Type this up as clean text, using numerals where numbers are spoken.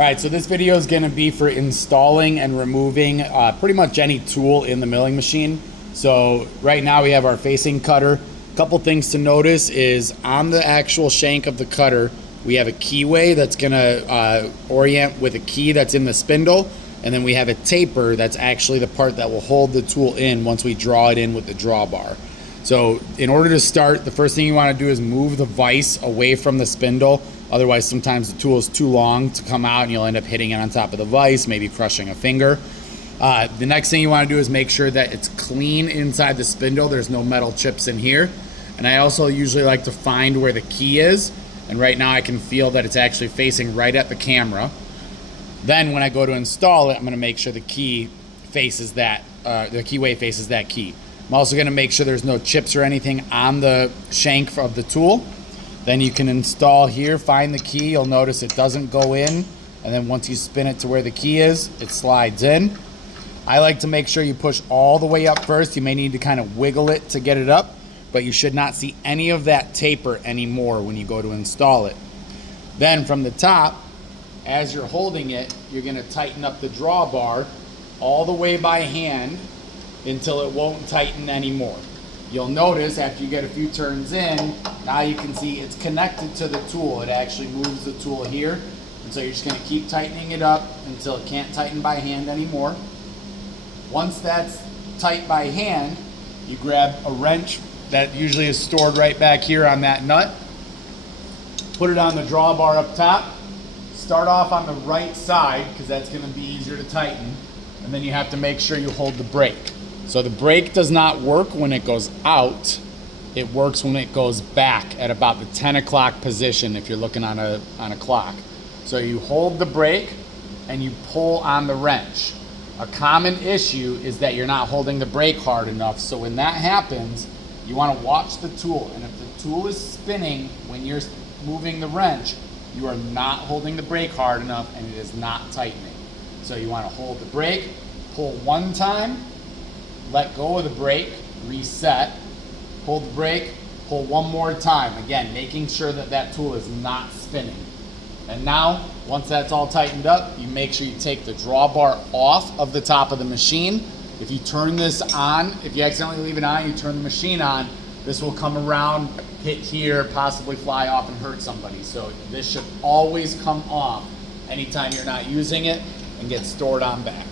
All right, so this video is going to be for installing and removing pretty much any tool in the milling machine. So right now we have our facing cutter. A couple things to notice is on the actual shank of the cutter, we have a keyway that's going to orient with a key that's in the spindle. And then we have a taper that's actually the part that will hold the tool in once we draw it in with the drawbar. So in order to start, the first thing you want to do is move the vise away from the spindle. Otherwise, sometimes the tool is too long to come out and you'll end up hitting it on top of the vise, maybe crushing a finger. The next thing you want to do is make sure that it's clean inside the spindle. There's no metal chips in here. And I also usually like to find where the key is. And right now I can feel that it's actually facing right at the camera. Then when I go to install it, I'm going to make sure the key faces that, the keyway faces that key. I'm also going to make sure there's no chips or anything on the shank of the tool. Then you can install here, find the key. You'll notice it doesn't go in. And then once you spin it to where the key is, it slides in. I like to make sure you push all the way up first. You may need to kind of wiggle it to get it up, but you should not see any of that taper anymore when you go to install it. Then from the top, as you're holding it, you're going to tighten up the drawbar all the way by hand until it won't tighten anymore. You'll notice after you get a few turns in, now you can see it's connected to the tool. It actually moves the tool here. And so you're just going to keep tightening it up until it can't tighten by hand anymore. Once that's tight by hand, you grab a wrench that usually is stored right back here on that nut. Put it on the drawbar up top. Start off on the right side because that's going to be easier to tighten. And then you have to make sure you hold the brake. So the brake does not work when it goes out. It works when it goes back at about the 10 o'clock position if you're looking on a clock. So you hold the brake and you pull on the wrench. A common issue is that you're not holding the brake hard enough. So when that happens, you want to watch the tool. And if the tool is spinning when you're moving the wrench, you are not holding the brake hard enough and it is not tightening. So you want to hold the brake, pull one time, let go of the brake, reset, hold the brake, pull one more time. Again, making sure that that tool is not spinning. And now, once that's all tightened up, you make sure you take the drawbar off of the top of the machine. If you turn this on, if you accidentally leave it on, you turn the machine on, this will come around, hit here, possibly fly off and hurt somebody. So this should always come off anytime you're not using it and get stored on back.